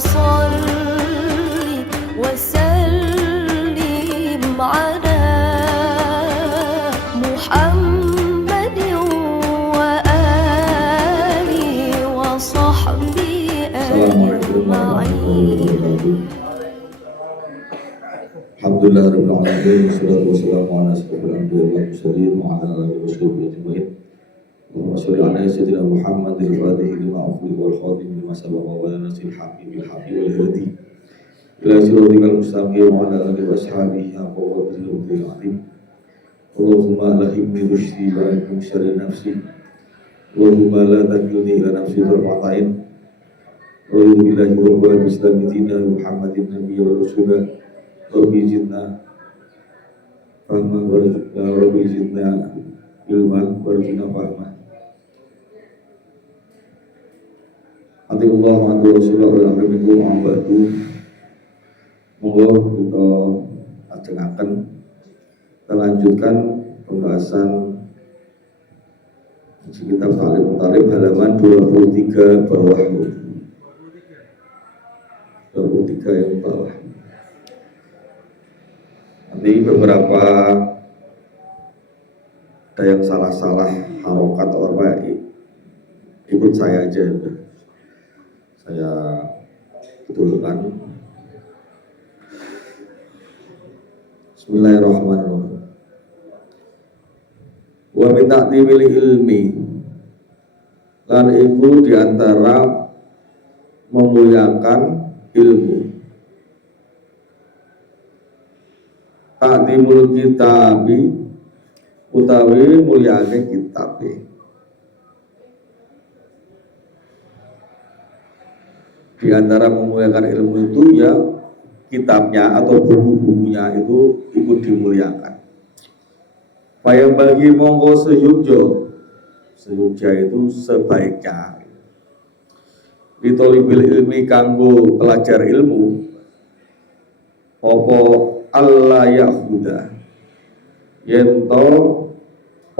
صل وسلم على محمد وآله وصحبه أجمعين. Alhamdulillahirabbil alamin wassalatu wassalamu ala asyrofil anbiya'i wal mursalin wa ala alihi washabihi ajmain. Allahumma shalli ala sayyidina Muhammadil fatihi lima ughliqa wal khatimi lima sabaqa wa nasil haqqi bil haqqi wal hadi ila siratikal mustaqim wa ala alihi washabihi haqqa qadrihi azim. Allahumma alhimni rusydi wa min syarri nafsi. Allahumma la takilni ila nafsi tarfatain. A'udzu billahi wa bi islami dina Muhammadin nabiyyi wa rasulah. Rabbi zidna fahma warzuqna Rabbi zidna ilma warzuqna fahma. Atiullah wa ati rasulullah wa alaikum wa'abadu. Monggo kita ajengaken kita lanjutkan pembahasan kitab Ta'lim Mutalib halaman 23 bawah 23 yang bawah. Nanti beberapa ada yang salah-salah harokat atau apa, ikut saya aja, saya betulkan. Bismillahirrahmanirrahim. Wa min ta'dhimil ilmi, lan iku diantara memuliakan ilmu. Ta'dhimul kitabi utawi mulyane kitabe. Di antara memuliakan ilmu itu ya kitabnya atau buku-bukunya itu ikut dimuliakan. Faya bagi monggo seyukjo itu sebaiknya ditolibil ilmi kanggo pelajar ilmu opo Allah Yahuda yento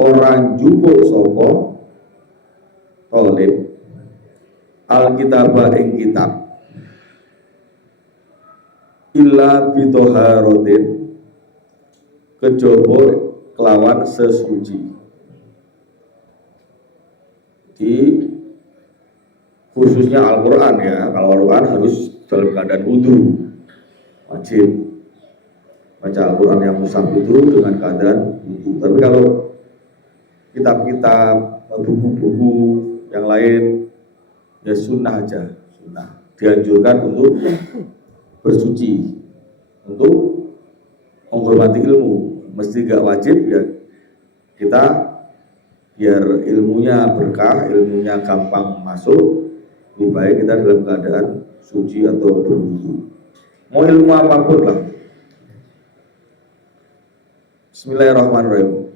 orang jupuk sopo tolib alkitabah ing kitab illa bitoharotin kejobo kelawan sesuci. Di khususnya Al-Quran ya, kalau Al-Quran harus dalam keadaan wudu, wajib baca Al-Quran yang mushaf itu dengan keadaan wudu. Tapi kalau kitab-kitab, buku-buku yang lain ya sunnah aja, sunnah. Dianjurkan untuk bersuci, untuk menghormati ilmu. Mesti gak wajib ya, kita biar ilmunya berkah, ilmunya gampang masuk, lebih baik kita dalam keadaan suci atau berwudu. Mau ilmu apapun lah. Bismillahirrahmanirrahim.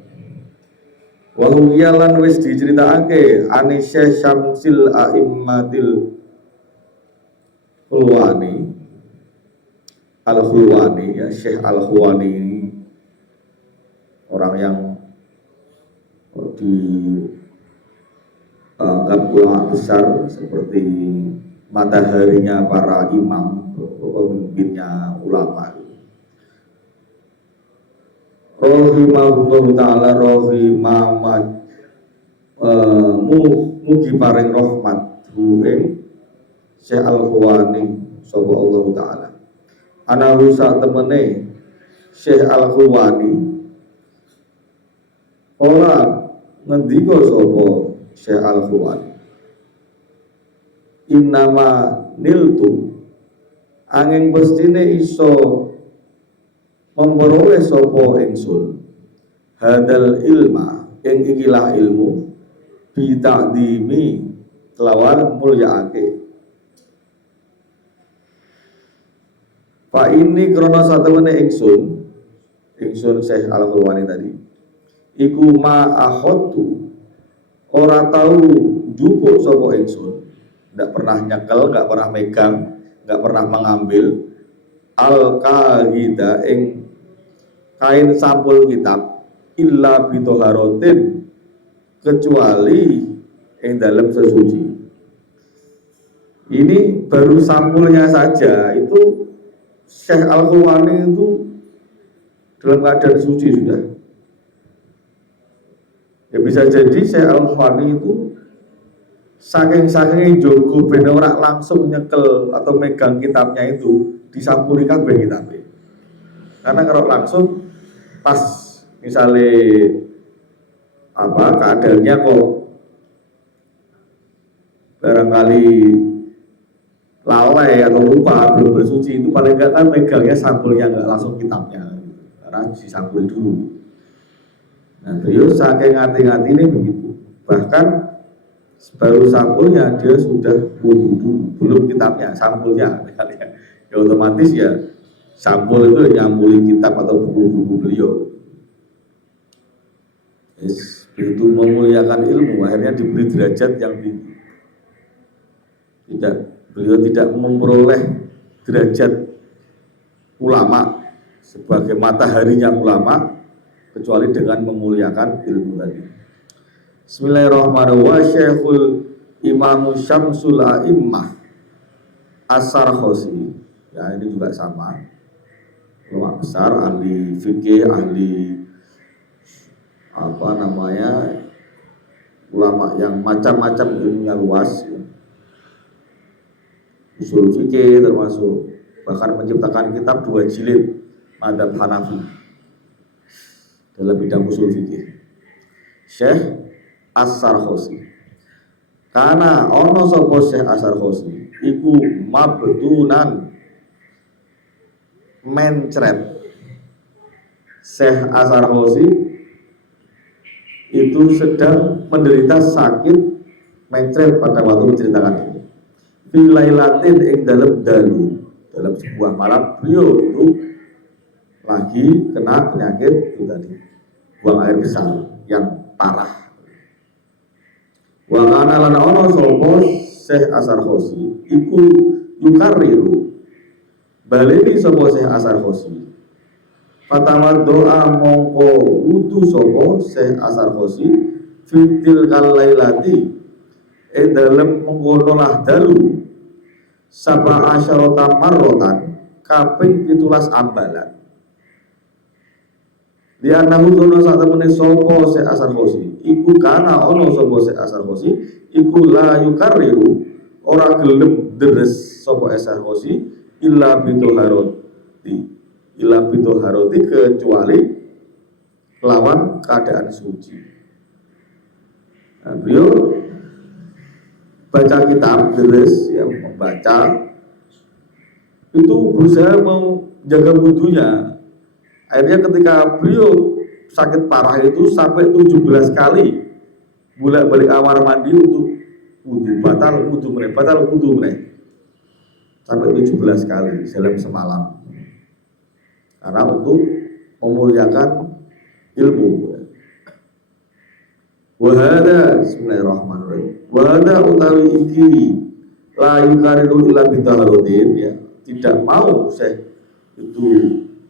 Wa huyalan wis diceritakake ani Syekh Syamsil A'immatil Khulwani Al-Khulwani ya, Syekh Al-Khulwani ini orang yang dianggap ulama besar seperti mataharinya para imam, pemimpinnya ulama. Rahimahullahu ta'ala rahimah mugi paring rahmat ing Syekh Al-Khulwani sapa Allah ta'ala. Ana rusak temene Syekh Al-Khulwani ora ngendika sapa Syekh Al-Khulwani. Innama niltu angin pestine iso memperoleh sopo ingsun hadal ilma ing ikilah ilmu bita'dimi kelawan mulyaake. Fa ini krana satemene ingsun Syekh Al-Khulwani tadi iku ma akhadtu ora tau jupuk sapa ingsun, ndak pernah nyekel, nggak pernah megang, nggak pernah mengambil al-qahida ing kain sampul kitab illa bitoharotin kecuali ing dalam sesuci. Ini baru sampulnya saja itu Syekh Al-Khawani itu dalam keadaan suci sudah. Ya bisa jadi Syekh Al-Khawani itu saking jogo ben ora langsung nyekel atau megang kitabnya itu disampuli kabeh kitabnya. Karena kalau langsung pas misalnya keadaannya kok barangkali lalai atau lupa belum bersuci, itu paling enggak kan megangnya sampulnya, enggak langsung kitabnya, karena disampul dulu. Nah beliau saking hati-hati ini begitu, bahkan baru sampulnya dia sudah wudu dulu, belum kitabnya, sampulnya. Ya otomatis ya sampul itu nyambuli kitab atau buku-buku beliau. Begitu memuliakan ilmu, akhirnya diberi derajat yang tinggi. Beliau tidak memperoleh derajat ulama sebagai mataharinya ulama kecuali dengan memuliakan ilmu tadi. Bismillahirrahmanirrahim. Syekhul Imam Syamsul A'immah As-Sarkhosi, ya ini juga sama, ulama besar, ahli fikih, ahli ulama yang macam-macam ilmunya luas, ya. Usul fikih termasuk, bahkan menciptakan kitab 2 jilid Madhab Hanafi dalam bidang usul fikih. Syekh As-Sarkhosi, karena ono sapa Syekh As-Sarkhosi iku mabtunan mencret. Syekh As-Sarkhosi itu sedang menderita sakit mencret pada waktu menceritakan ini. Filailatin ing dalam sebuah malam beliau itu lagi kena penyakit itu tadi, buang air besar yang parah. Wa kana lan ono sapa Syekh As-Sarkhosi iku yukariru baleni sapa Syekh As-Sarkhosi fatawad doa mongko wudu sapa Syekh As-Sarkhosi fitil kalailati dalam mengkonolah dalu sab'a asyarata marrotan kaping 17 ambalan. Di anahu dono saat temene sapa Syekh As-Sarkhosi iku kana ono sapa Syekh As-Sarkhosi iku la yukariru ora gelem deres sapa As-Sarkhosi illa bitoharoti kecuali lawan keadaan suci. Nah, beliau baca kitab deres, ya, membaca itu berusaha mau jaga wudunya. Akhirnya ketika beliau sakit parah itu sampai 17 kali bolak-balik kamar mandi untuk wudu, batal wudu meneh. Sampai 17 kali dalam semalam. Karena untuk memuliakan ilmu. Wahada, bismillahirrahmanirrahim. Wahada utawi iki la yukariru illa bitaharuddin, ya. Tidak mau Syekh itu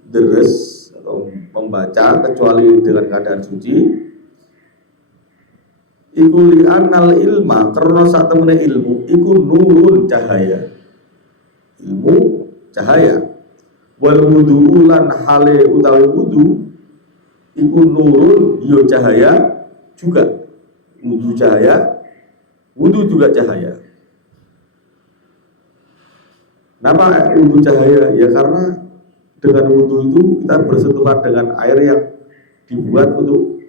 deres atau membaca kecuali dengan keadaan suci. Iku li'annal ilma, karena saat temene ilmu iku nurun cahaya. Ilmu cahaya. Wal wudu lan hale utawi wudu iku nurun yo cahaya juga. Wudu cahaya, wudu juga cahaya. Kenapa wudu cahaya? Ya karena dengan wudu itu kita bersentuhan dengan air yang dibuat untuk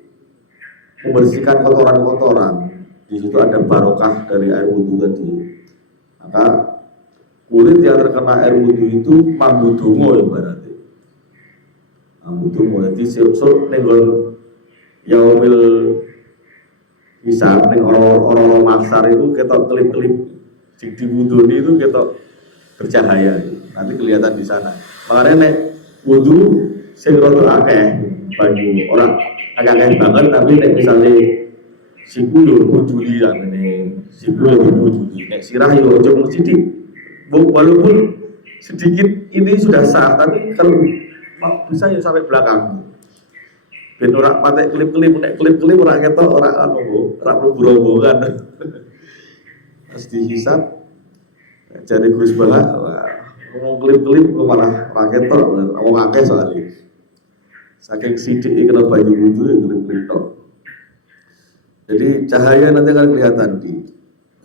membersihkan kotoran-kotoran. Di situ ada barokah dari air wudu tadi. Maka kulit yang terkena air wudu itu mambudungo ibaratnya. Mambudungo jadi sok nenggol yaumil hisab ning orang-orang maksar itu ketok kelip-kelip sing diwuduni itu ketok bercahaya. Nanti kelihatan di sana. Makanya nek wudu sing rada akeh banyu orang agak banget, tapi nek misalnya siku yo wuduli namene, siku yo wuduli, nek sirah yo aja mung sithik. Walaupun sedikit ini sudah sah, tapi kalau bisa ya sampai belakang. Ben ora patek klip-klip, nek klip-klip ora ketok, ora ora rombongan. Pas dihisab Jadi Gus Baha, ngomong klip-klip malah rakyat tok, ngomong akeh soalnya. Saking sidik kena banyu wudu ya klip-klip tok. Jadi cahaya nanti akan kelihatan di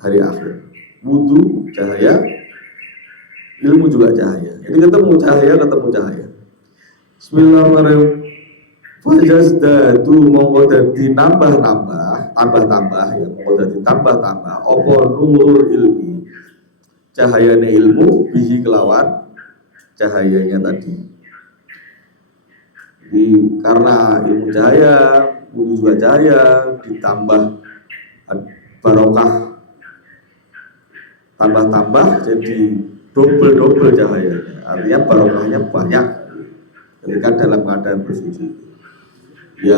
hari akhir. Wudu cahaya, ilmu juga cahaya. Jadi ketemu cahaya. Bismillahirrahmanirrahim. Fajazdadu mongko dadi tambah ya mongko dadi tambah. Apa nurul ilmi cahayanya ilmu bihi kelawan cahayanya tadi. Jadi karena ilmu cahaya, wudu juga cahaya, ditambah barokah, tambah jadi double cahayanya. Artinya barokahnya banyak ketika dalam keadaan bersuci. Ya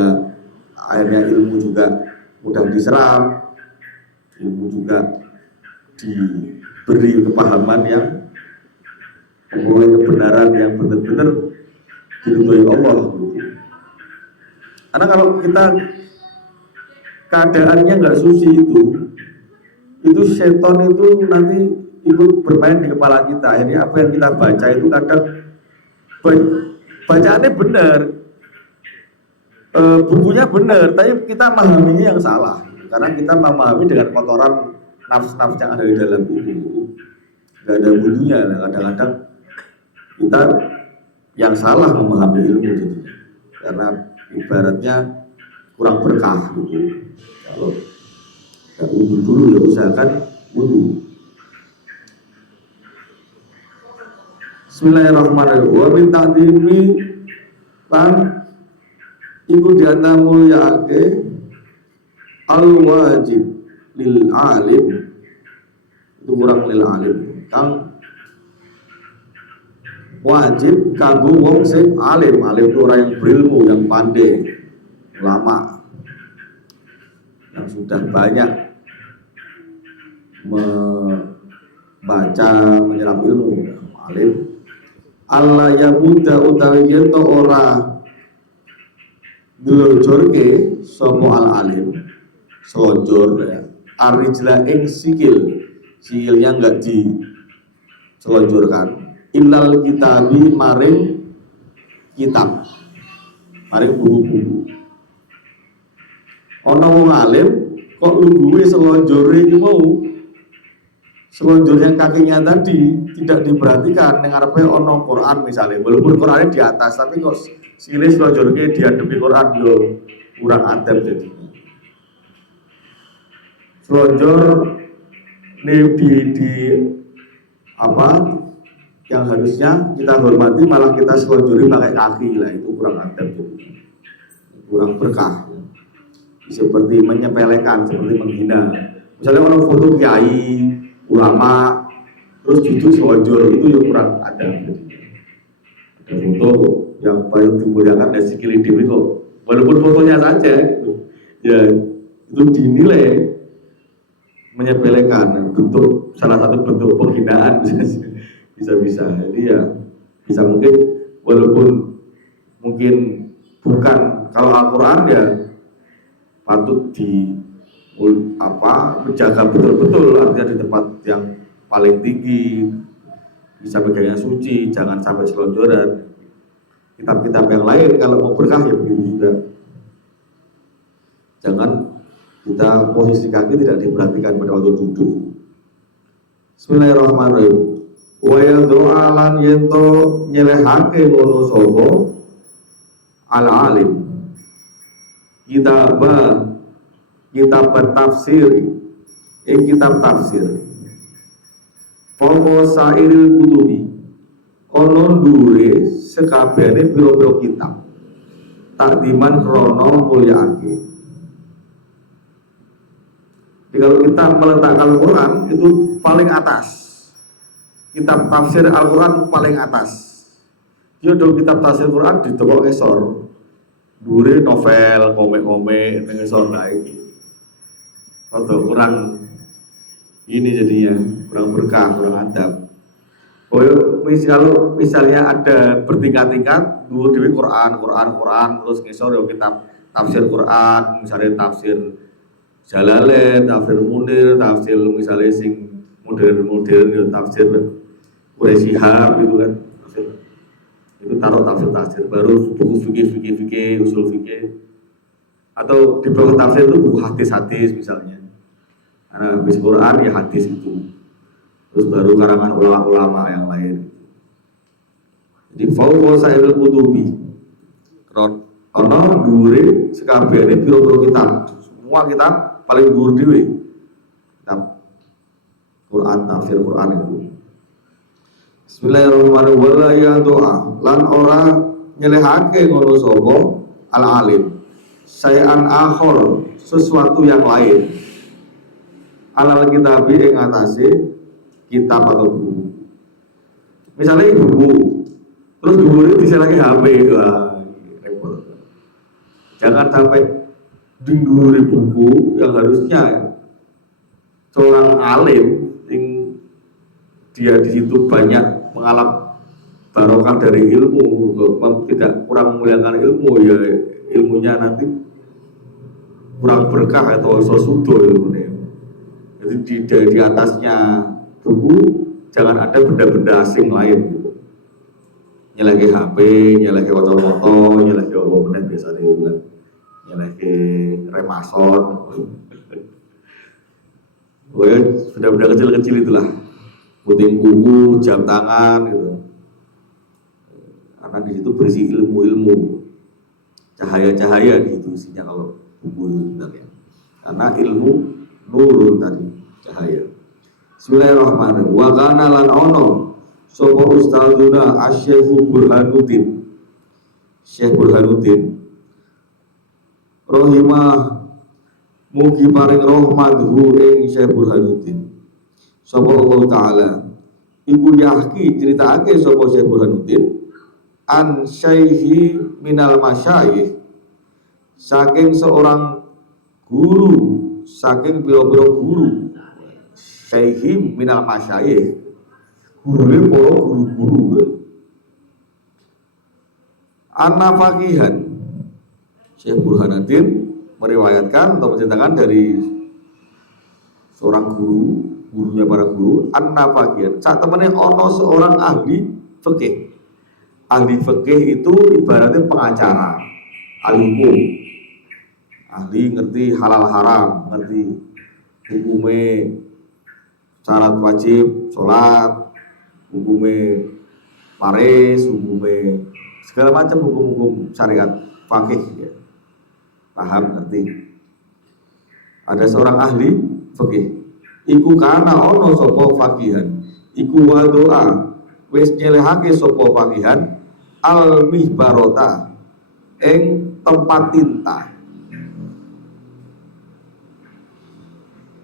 akhirnya ilmu juga mudah diserap, ilmu juga diberi kepahaman yang memulai kebenaran yang benar-benar diridhoi Allah. Karena kalau kita keadaannya nggak suci itu setan itu nanti ikut bermain di kepala kita. Akhirnya apa yang kita baca itu kadang bacaannya benar, bukunya benar, tapi kita memahaminya yang salah. Karena kita memahami dengan kotoran nafs-nafs yang ada di dalam itu, nggak ada wudunya. Kadang-kadang kita yang salah memahami ilmu jadinya, karena ibaratnya kurang berkah gitu. Kalau nggak wudu dulu ya usahakan wudu. Bismillahirrahmanirrahim. Wa min ta'dimi lan iku diantara mulyaake al wajib lil alim, itu kurang lil alim kang wajib kanggo wong sing alim itu orang yang berilmu, yang pandai, ulama yang sudah banyak membaca, menyerap ilmu, alim. Allah ya buddha utawi yen to ora dilonjorke sapa al alim, selonjor ya, arijla ing sikilnya enggak diselonjorkan, innal kitabi maring kitab, maring buku-buku. Ana wong alim kok lungguhe selonjore iki mau, selonjornya kakinya tadi tidak diperhatikan. Yang ngarepe ono Quran misalnya, walaupun Qurannya di atas, tapi kok silih selonjornya dihadapi Quran yo kurang adab jadinya. Selonjor di apa yang harusnya kita hormati malah kita selonjori pakai kaki lah, itu kurang adab jadinya, kurang berkah. Seperti menyepelekan, seperti menghina. Misalnya orang foto kiai, ulama, terus jujur selonjor, itu yang kurang ada. Ada foto yang paling dimuliakan dari sikil hidup itu, walaupun fotonya saja, ya itu dinilai menyepelekan, bentuk salah satu bentuk penghinaan bisa. Jadi ya bisa mungkin walaupun mungkin bukan, kalau Al-Quran ya patut menjaga betul-betul, artinya di tempat yang paling tinggi, bisa pegangnya suci, jangan sampai selonjoran. Kitab-kitab yang lain kalau mau berkah ya begitu juga, jangan kita posisi kaki tidak diperhatikan pada waktu duduk. Bismillahirrahmanirrahim. Wa yad'a lan yento nyelehake ngono sapa al alim kitab tafsir, kitab tafsir. Fauqa sairil kutubi, ono dure sekabehane pira-pira kitab, takdiman krono mulyaake. Jadi kalau kita meletakkan Al-Quran itu paling atas, kitab tafsir Al-Quran paling atas. Dia dong kitab tafsir Al-Quran di toko ngesor, dure novel, komik-komik, ngesor lagi. Atau kurang ini jadinya, kurang berkah, kurang adab. Kalau misalnya ada bertingkat-tingkat, dulu dewi Quran, terus ngisor ya kitab tafsir Quran, misalnya tafsir Jalalain, tafsir Munir, tafsir misalnya sing modern gitu, tafsir Quraisy Shihab gitu kan, tafsir. Itu taruh tafsir baru buku fikih usul fikih, atau di bawah tafsir itu buku hadis misalnya. Karena habis Quran ya hadis itu, terus baru karangan ulama-ulama yang lain. Jadi fauqa sa'iril kutubi, karena dhuwure sekabehane pira-pira kitab, semua kitab paling dhuwur dhewe kitab Quran, tafsir Quran itu. Bismillahirrahmanirrahim. Wala ya doa lan ora nyelehake ngono sapa al alim sayan akhir, sesuatu yang lain, alal kitabi ing atase kitab atau buku. Misalnya buku, terus buku itu diselehake HP, wah repot. Jangan sampai dinduri buku yang harusnya seorang alim yang dia di situ banyak mengalap barokah dari ilmu, tidak kurang memuliakan ilmu, ya ilmunya nanti kurang berkah atau sosudo ilmunya. Jadi di atasnya buku jangan ada benda-benda asing lain, nyeleke HP, nyeleke foto-foto, nyeleke apa bener biasa itu kan, nyeleke remason, pokoknya benda-benda kecil-kecil itulah, puting buku, jam tangan gitu. Karena di situ berisi ilmu-ilmu, cahaya-cahaya di situ isinya kalau buku itu sebenarnya. Karena ilmu nurun tadi, cahaya. Bismillahirrahmanirrahim. Wa kana lan ono sapa ustadzuna Asy-Syaikh Burhanuddin. Syekh Burhanuddin rahimah mugi paring rahmathu ing Syekh Burhanuddin. Sapa Allah taala iku yahki critakake sapa Syekh Burhanuddin an syaihi minal masyayikh, saking seorang guru, saking pira-pira guru, syaihi minal masyayikh, gurune para guru-guru. Anna faqihan, Syekh Burhanuddin meriwayatkan atau menceritakan dari seorang guru, gurunya para guru, anna faqihan, saat temennya ono seorang ahli fikih. Ahli fikih itu ibaratnya pengacara, ahli hukum, ahli ngerti halal haram, ngerti hukumnya syarat wajib sholat, hukumnya waris, hukumnya segala macam hukum-hukum syariat fikih ya. Paham, ngerti. Ada seorang ahli fikih, iku kana ono sapa faqihan, iku wa doa wis nyelehake sapa faqihan al mihbarota ing tempat tinta,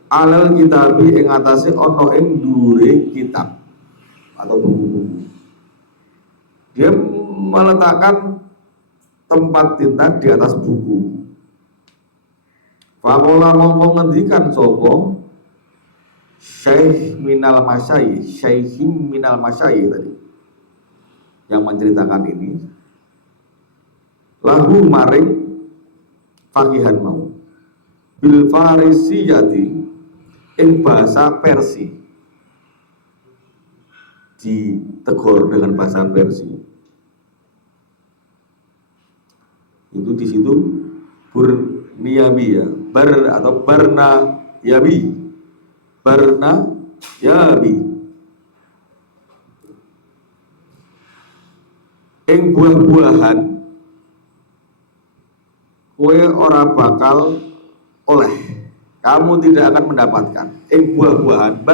alal kitabi ing atase ana ing dhuwure kitab atau buku-buku. Dia meletakkan tempat tinta di atas buku. Faqala mongko ngendikan sapa Syekh minal masyayikh, Syekhim minal masyayikh tadi yang menceritakan ini, lahu maring faqihan mau bil farisiyati ing bahasa Persia, ditegur dengan bahasa Persia. Itu di situ Burniyabi ya, atau Barna Yabi, Barna Yabi. Ing buah-buahan kue ora bakal oleh, kamu tidak akan mendapatkan. Ing buah-buahan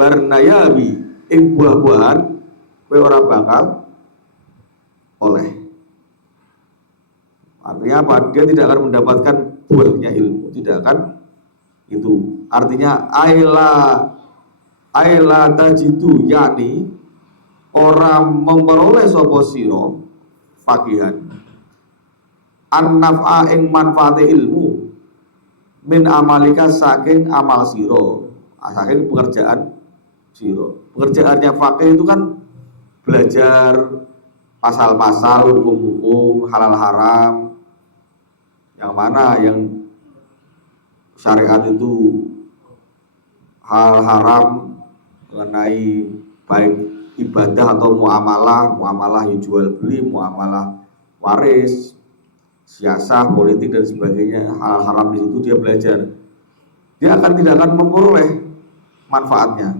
Barnayabi, ing buah-buahan kue ora bakal oleh. Artinya apa? Dia tidak akan mendapatkan buahnya ilmu, tidak akan itu. Artinya aila tajidu, yakni orang memperoleh sapa sira faqihan an-naf'a ing manfaate ilmu min amalika saking amal sira, saking pekerjaan sira. Pekerjaannya faqih itu kan belajar pasal-pasal, hukum-hukum, halal haram, yang mana yang syariat itu hal haram mengenai baik ibadah atau muamalah ya jual beli, muamalah waris, siasah, politik dan sebagainya, hal haram di situ dia belajar, dia tidak akan memperoleh manfaatnya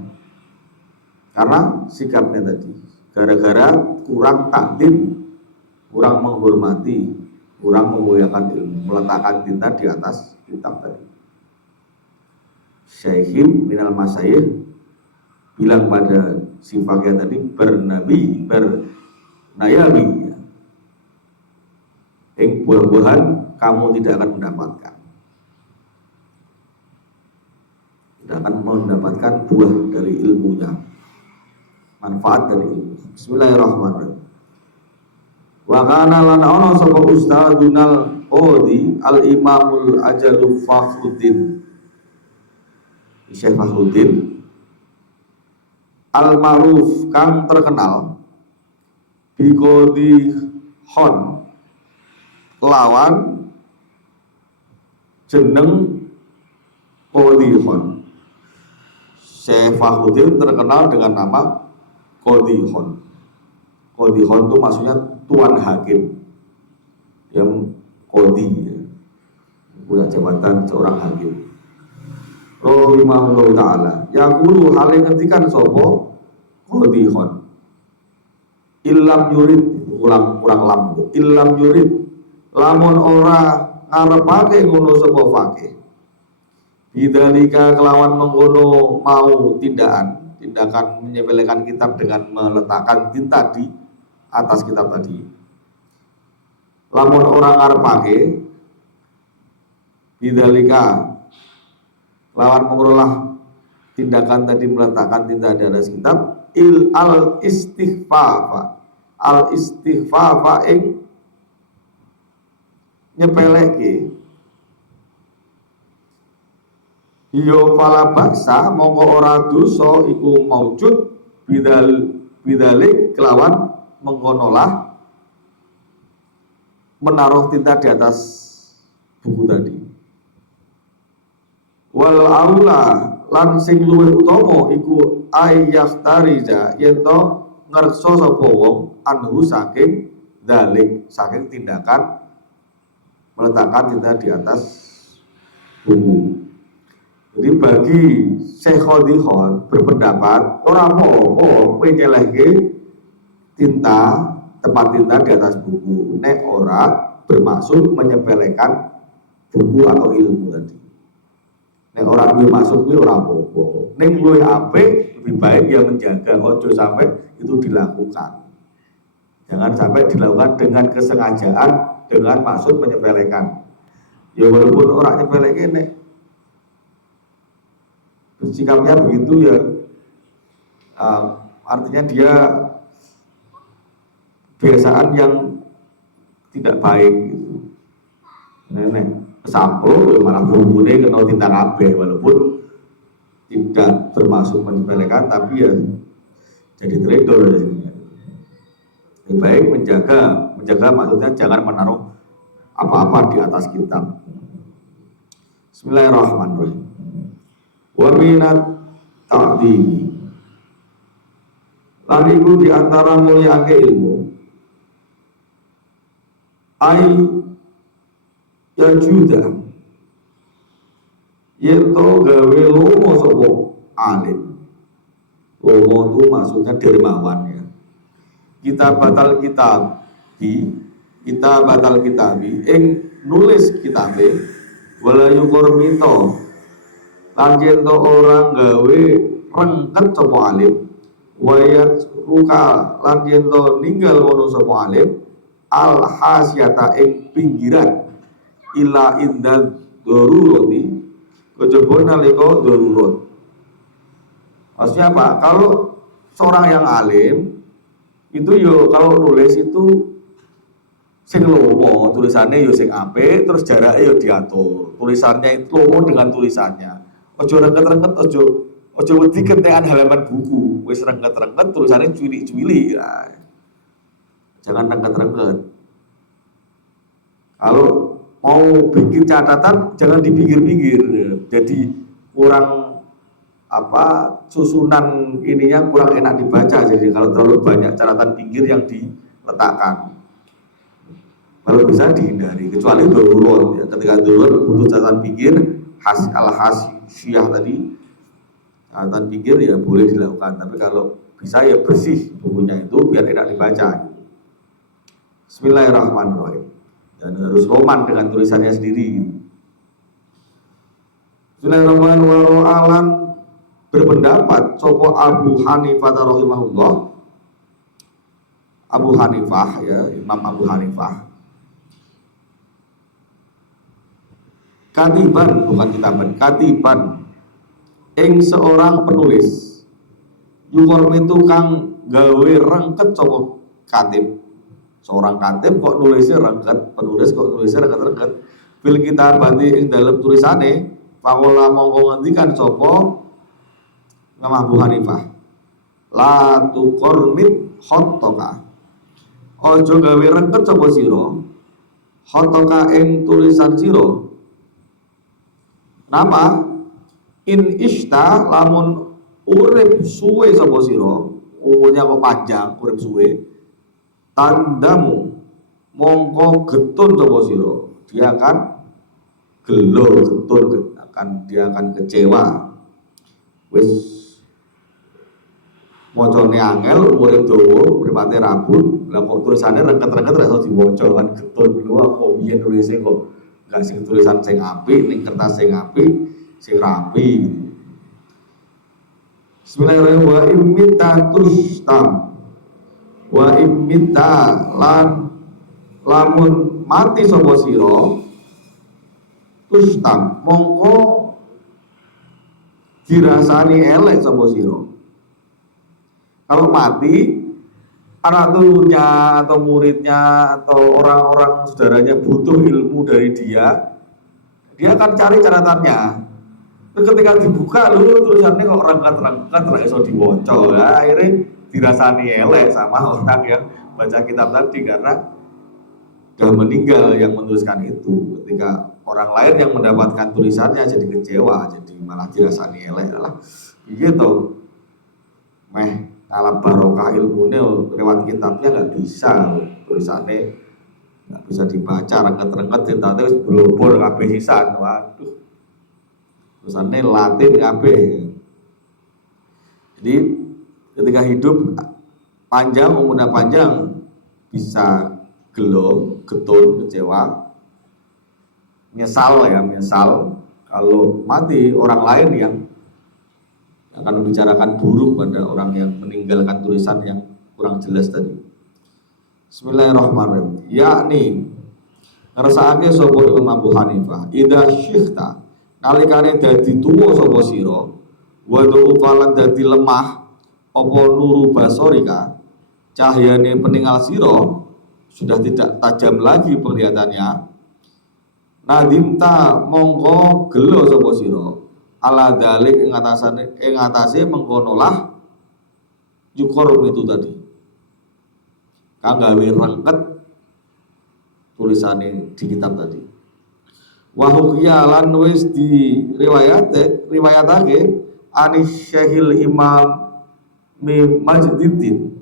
karena sikapnya tadi, gara-gara kurang takdim, kurang menghormati, kurang memuliakan ilmu, meletakkan tinta di atas kitab tadi. Syaikhim minal masyayikh bilang pada si fakir tadi, bernayabi, buah-buahan kamu tidak akan mendapatkan, buah dari ilmunya, manfaat dari ilmu. Bismillahirrahmanirrahim. Wa kana lana ana sapa ustadunal qadi al imamul ajalu Fakhruddin, Syekh Fakhruddin al-ma'ruf kang terkenal bi qadi hon lawan jeneng qadi hon. Syekh Fakhruddin terkenal dengan nama qadi hon. Qadi hon itu maksudnya tuan hakim, yang qadi ya, punya jabatan seorang hakim. Rahimahullah ta'ala yaqulu hale ngetikan sapa qadihon illam yurid, kurang lam, illam yurid lamun ora ngarepake ngono sapa fakih bidzalika kelawan mengkono mau tindakan menyepelekan kitab dengan meletakkan tinta di atas kitab tadi, lamun ora ngarepake bidzalika lawan mengelola tindakan tadi meletakkan tinta di atas kitab al istighfafa ing nyepeleke yo pala baksa mongko ora dosa iku maujud bidalik kelawan mengonolah menaruh tinta di atas buku tadi. Wal aula lan sing luwih utama iku ayyaftariza yen to ngerso sapa wong anhu saking dalik, saking tindakan meletakkan tinta di atas buku. Jadi bagi Syekh Qadihon berpendapat ora apa-apa kowe nyelehke tempat tinta di atas buku nek ora bermaksud menyepelekan buku atau ilmu tadi. Nek orang duwe masuk kuwi ora apa-apa. Ning luwih apik lebih baik ya menjaga ojo sampai itu dilakukan. Jangan sampai dilakukan dengan kesengajaan dengan maksud menyepelekan. Ya walaupun orang nyepeleke nek sikapnya begitu ya artinya dia kebiasaan yang tidak baik gitu. Nenek sampul malah bumbunya kena tinta kabeh walaupun tidak bermaksud menyepelekan tapi ya jadi trader. Lebih baik menjaga maksudnya jangan menaruh apa-apa di atas kitab. Bismillahirrahmanirrahim. Wa minat ta'dimi lan iku di antara mulyake ilmu ai ya juda yen to gawe lomo sapa alim. Lomo itu maksudnya dermawan ya. Kita batal kitabi ing nulis kitabe wala yuqurmito lan yen to orang gawe rengket sapa alim wayat ruka lan yen to ninggal ngono sapa alim al hasyata ing pinggiran ila inda darurati kejaba nalika darurat. Maksudnya apa? Kalau seorang yang alim itu yo kalau nulis itu sing lomo, tulisannya yo sing apik, terus jaraknya yo diatur. Tulisannya itu lomo dengan tulisannya. Ojo rengket-rengket, ojo wedi kentekan halaman buku. Wis rengket-rengket tulisannya cuili-cuili. Ya. Jangan rengket-rengket. Kalau mau bikin catatan jangan di pinggir-pinggir, jadi kurang susunan ininya kurang enak dibaca, jadi kalau terlalu banyak catatan pinggir yang diletakkan. Kalau bisa dihindari, kecuali darurat ya. Ketika darurat butuh catatan pinggir al-hasyiah tadi, catatan pinggir ya boleh dilakukan, tapi kalau bisa ya bersih bukunya itu biar enak dibaca. Bismillahirrahmanirrahim. Dan harus roman dengan tulisannya sendiri. Bismillahirrahmanirrahim. Berpendapat sopo Abu Hanifah rahimahullah, Abu Hanifah ya, Imam Abu Hanifah, katiban, bukan kitaban, katiban ing seorang penulis yukormi tukang gawe rengket sopo katib, seorang katib kok nulisnya rengket, penulis kok nulisnya rengket-rengket, bil kitabati ing dalam tulisane pakola mongko ngendikan sopo Imam Abu Hanifah, la tuqormit khotoka, ojo gawe rengket sapa sira khotoka ing tulisan sira. Napa? In ishta, lamun urip suwe sapa sira, umurnya kok panjang, urip suwe, tandamu mongko getun sapa sira, dia akan gelo, getun, dia akan kecewa. Wis mocone angel, umure dawa, mripate rabun, lah kok tulisane rengket-rengket ra iso diwaca kan getun lho, kok piye tulisane kok gak sing tulisan sing apik ning kertas sing apik, sing rapi gitu. Bismillahirrahmanirrahim. Wa imita tustam, wa imita lamun mati sapa sira tustam mongko dirasani elek sapa sira. Kalau mati, anak turunnya atau muridnya atau orang-orang saudaranya butuh ilmu dari dia akan cari catatannya. Terus ketika dibuka, tulisannya kok rengket-rengket, nggak iso diwaca, ya, akhirnya dirasani elek sama orang yang baca kitab tadi karena sudah meninggal yang menuliskan itu. Ketika orang lain yang mendapatkan tulisannya jadi kecewa, jadi malah dirasani elek lah. Gitu, alam barokah ilmunya lewat kitabnya nggak bisa, tulisannya nggak bisa dibaca, rengket-rengket tentang itu berlobor kabeh sisan, waduh, tulisannya Latin kabeh. Jadi ketika hidup panjang, umurnya panjang, bisa gelo, getun, kecewa, menyesal. Kalau mati orang lain yang akan membicarakan buruk pada orang yang meninggalkan tulisan yang kurang jelas tadi. Bismillahirrahmanirrahim. Yakni ngersakake sapa Imam Abu Hanifah, idza syikhta nalikane dadi tuwa sapa sira, wa dhu'ufalan dadi lemah apa nuru basorika, cahyane peninggal sira sudah tidak tajam lagi penglihatannya, nadimta mongko gelo sapa sira ala dalik ing atase mengkonolah yukor itu tadi kang gawe rengket tulisane di kitab tadi. Wa hukiya lan wis di riwayatake anis Syekhil Imam Majduddin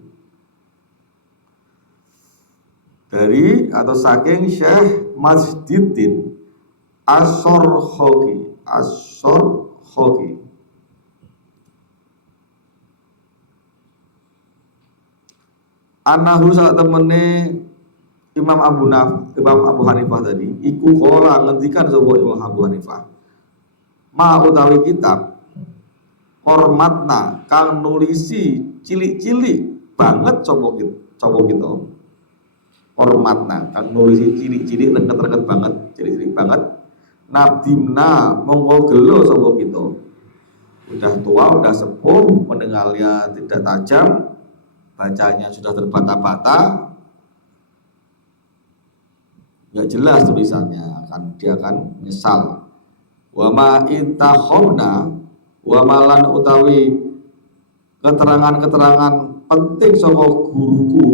dari atau saking Syekh Majduddin As-Sorkhoki anahu saat temene Imam Abu Hanifah tadi iku kola ngendikan sapa Imam Abu Hanifah ma utawi kitab hormatna kang nulisi cilik-cilik banget coba kita hormatna kang nulisi cilik-cilik rengket-rengket banget, cilik-cilik banget, nabdimna mongko gelo sapa kita, udah tua, udah sepuh, mendengarnya tidak tajam, bacanya sudah terbata-bata, nggak jelas tulisannya, dia akan menyesal. Wama intakhomna, wamalan utawi keterangan-keterangan penting saka guruku,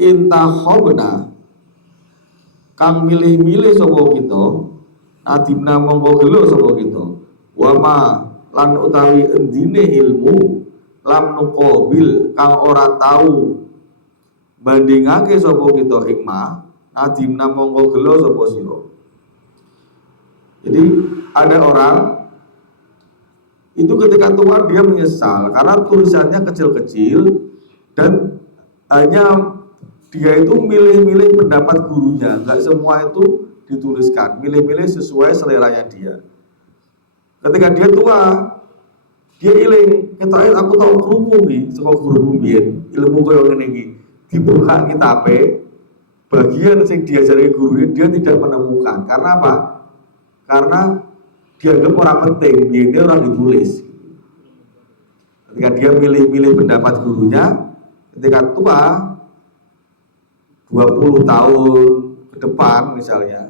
intakhomna kang milih-milih sapa kita, nadimna mongko gelo sapa kita, wama lan utawi endine ilmu lam nuqabil kang ora tau bandingake sapa kita hikmah nadimna mongko gelo sapa sira. Jadi ada orang itu ketika tua dia menyesal karena tulisannya kecil-kecil dan hanya dia itu milih-milih pendapat gurunya, nggak semua itu dituliskan, milih-milih sesuai seleranya dia. Ketika dia tua, dia iling, ketahui aku tahu krungu nih, sekolah guru mbiyen, ilmu kaya ngene iki. Dibuka kitabe, bagian yang diajari gurunya dia tidak menemukan. Karena apa? Karena dianggap orang penting, dia orang ditulis. Ketika dia milih-milih pendapat gurunya, ketika tua 20 tahun ke depan misalnya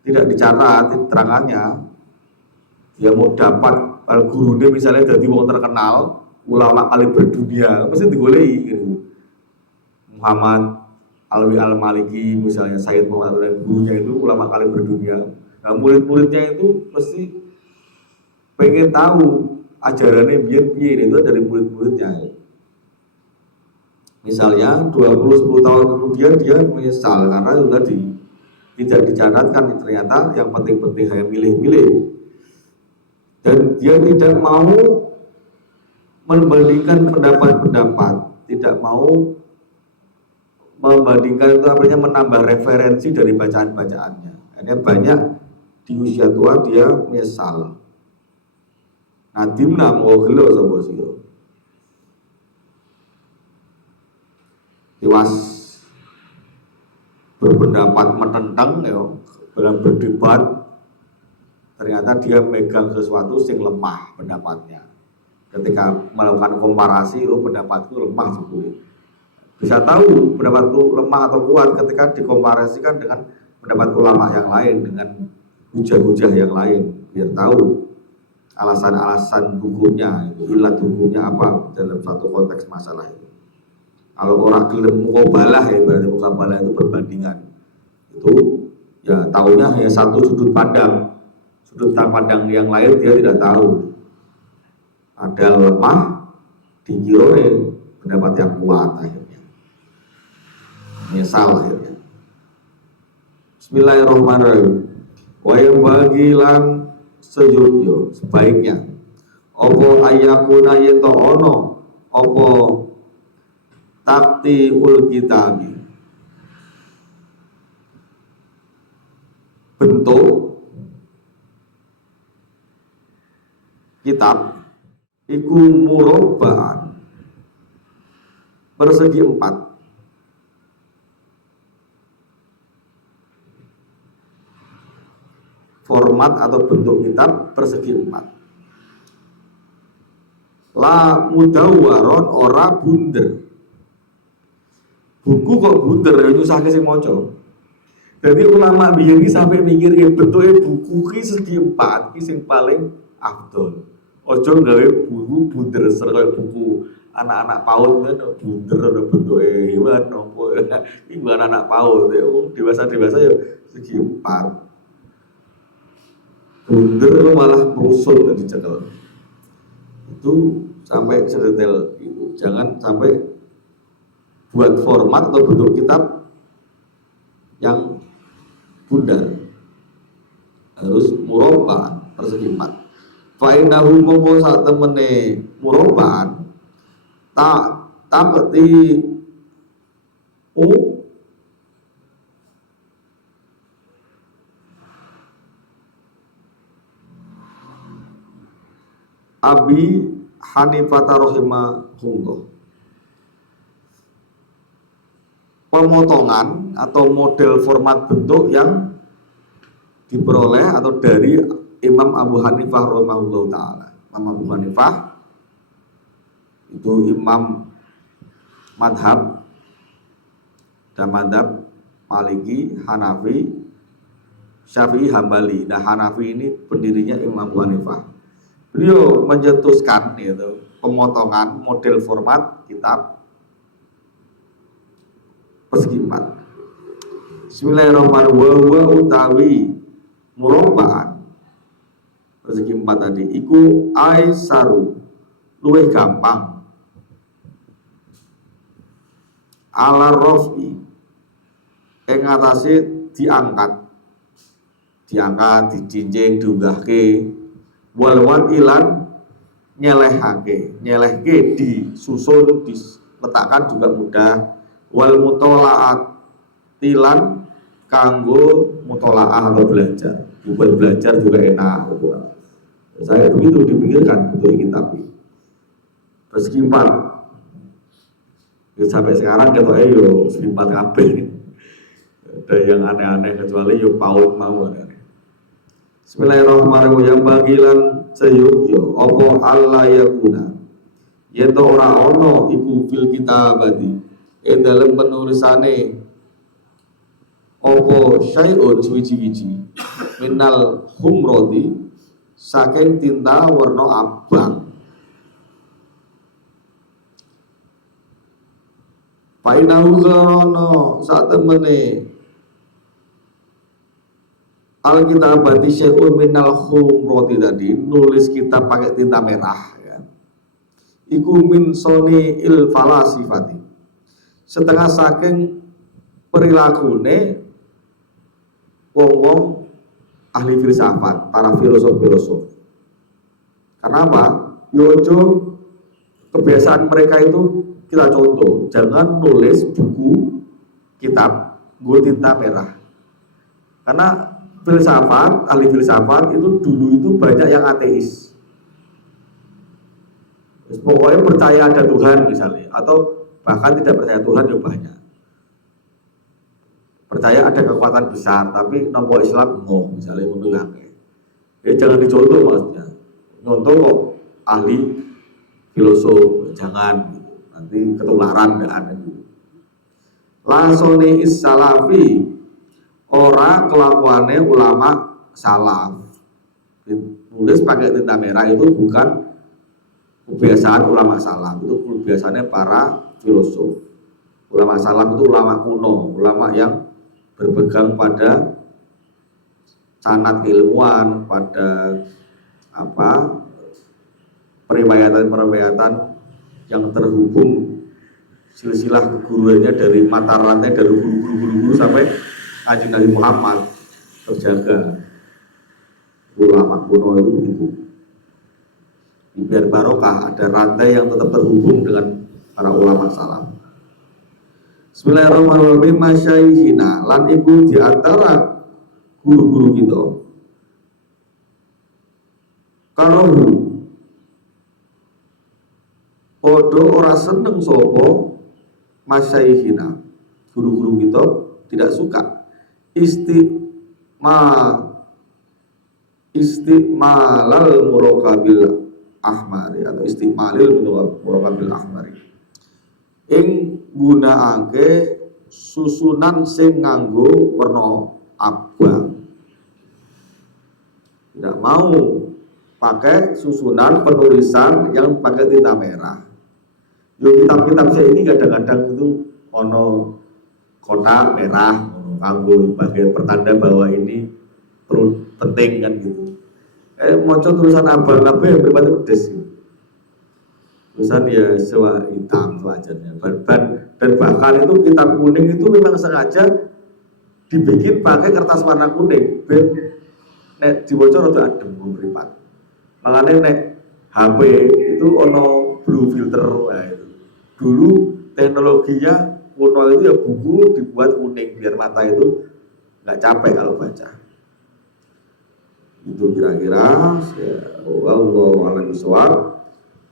tidak dicatat terangannya, dia mau dapat kalau gurunya misalnya jadi wong terkenal ulama kali berdunia pasti digolei gitu. Muhammad Alwi Al-Maliki misalnya, Sayyid Muhammad gurunya itu ulama kali berdunia. Nah murid-muridnya itu pasti pengen tahu ajarannya biar-biar itu dari murid-muridnya. Misalnya 10 tahun kemudian dia menyesal karena itu tadi tidak dicatatkan, ternyata yang penting-penting hanya milih-milih dan dia tidak mau membandingkan pendapat-pendapat, tidak mau membandingkan itu artinya menambah referensi dari bacaan-bacaannya. Hanya banyak di usia tua dia menyesal. Nadimna mau gelo sapa sira. Tiwas berpendapat menentang ya, dalam berdebat ternyata dia megang sesuatu yang lemah pendapatnya. Ketika melakukan komparasi, pendapatku lemah sebetulnya. Bisa tahu pendapatku lemah atau kuat ketika dikomparasikan dengan pendapat ulama yang lain, dengan hujah-hujah yang lain, biar tahu alasan-alasan hukumnya, ilat hukumnya apa dalam satu konteks masalah itu. Kalau orang gelem mukabalah ya, berarti mukabalah itu perbandingan. Itu ya tahunya hanya satu sudut pandang. Sudut pandang yang lain dia tidak tahu. Ada lemah dikira pendapat yang kuat akhirnya. Menyesal akhirnya. Bismillahirrahmanirrahim. Wa yang bagilan sejujurnya sebaiknya opo ayakuna yeto ono opo takti ul kitabi bentuk kitab iku murabba'an persegi 4 format atau bentuk kitab persegi 4 la mudawwaron ora bunder. Buku kok bunder ya nyusahke sing maca. Jadi ulama biyen iki sampai mikir ya bentuke buku ki segi 4 ki sing paling afdol. Ojo gawe buku bunder kaya buku anak-anak PAUD kan bunder ada bentuke hewan opo. Iki bukan anak PAUD ya dewasa-dewasa ya segi 4. Bunder malah merusul dan dicekel. Itu sampai sedetail itu. Jangan sampai buat format atau bentuk kitab yang bundar, harus murabba'an persegi 4. Fa'inahu mongko sak temene murabba'an tak peti Abi Hanifah rahimahullah. Pemotongan atau model format bentuk yang diperoleh atau dari Imam Abu Hanifah rahimahullah ta'ala. Imam Abu Hanifah itu imam madhab dan madhab Maliki, Hanafi, Syafi'i, Hambali. Nah Hanafi ini pendirinya Imam Abu Hanifah. Beliau mencetuskan itu pemotongan model format kitab persegi 4. Bismillahirrahmanirrahim. Wa utawi murabba'an Rezeki 4 tadi iku aisaru, luwih gampang. Ala rofi, ing atase diangkat, dijinjing, diunggahke, walwan ilan nyelehke disusun, diletakkan juga mudah. Wal mutolaat tilan kanggo mutolaah atau belajar, buat belajar juga enak. Saya begitu dipikirkan untuk kitab ini. Rezeki 4 ya, sampai sekarang kita yo sempat kabeh. Ada yang aneh-aneh kecuali yo paut mau aneh. Bismillahirrahmanirrahim. Yang bagilan sayukyo apa Allah yakuna yen to ora ono iku fil kitabati dalam penulisane apa syai'un suwiji-wiji minal humrodi saking tinta warna abang. Painahu karono saat temene Alkitabati syai'un minal humroti tadi, nulis kitab pakai tinta merah ya. Iku min soni il falasifati, setengah saking perilakune wong-wong ahli filsafat, para filosof-filosof. Karena apa? Yojo kebiasaan mereka itu kita contoh, jangan nulis buku kitab gue tinta merah. Karena filsafat, ahli filsafat itu dulu itu banyak yang ateis. Pokoknya percaya ada Tuhan misalnya, atau bahkan tidak percaya Tuhan juga banyak. Percaya ada kekuatan besar, tapi nomor Islam enggak, misalnya menurut jangan dicontoh maksudnya. Contoh kok ahli filosof, jangan. Nanti ketularan dan ada dulu. Lasoni is-salafi, ora kelakuannya ulama salaf. Nulis pakai tinta merah itu bukan kebiasaan ulama salaf, itu kebiasaannya para filosof. Ulama salaf itu ulama kuno, ulama yang berpegang pada sanad ilmuwan, pada periwayatan yang terhubung silsilah keguruannya dari mata rantai dari guru-guru sampai Kanjeng Nabi Muhammad terjaga. Ulama kuno itu begitu. Biar barokah, ada rantai yang tetap terhubung dengan para ulama salaf. Bismillahirrahmanirrahim. Masyaykhina lan ibu di antara guru-guru kita. Karohu podo ora seneng sopo masyaykhina, guru-guru kita tidak suka istiqmalal murakabil ahmari atau istiqmalil murakabil ahmari ing gunakake susunan sing nganggo werna abang. Tidak mau pakai susunan penulisan yang pakai tinta merah. Kitab-kitab saya ini kadang-kadang itu ono kotak merah, kanggo bagian pertanda bahwa ini penting kan gitu. Moco tulisan abang apa yang berarti pedes. Tulisan ya sewa hitam sewajarnya. Dan bahkan itu kitab kuning itu memang sengaja dibikin pakai kertas warna kuning. Ben nek dibaca rada adem mripat. Makanya nek HP itu ono blue filter, nah itu. Dulu teknologinya kuno itu ya buku dibuat kuning biar mata itu nggak capek kalau baca. Itu kira-kira. Wallahu a'lam bishawab.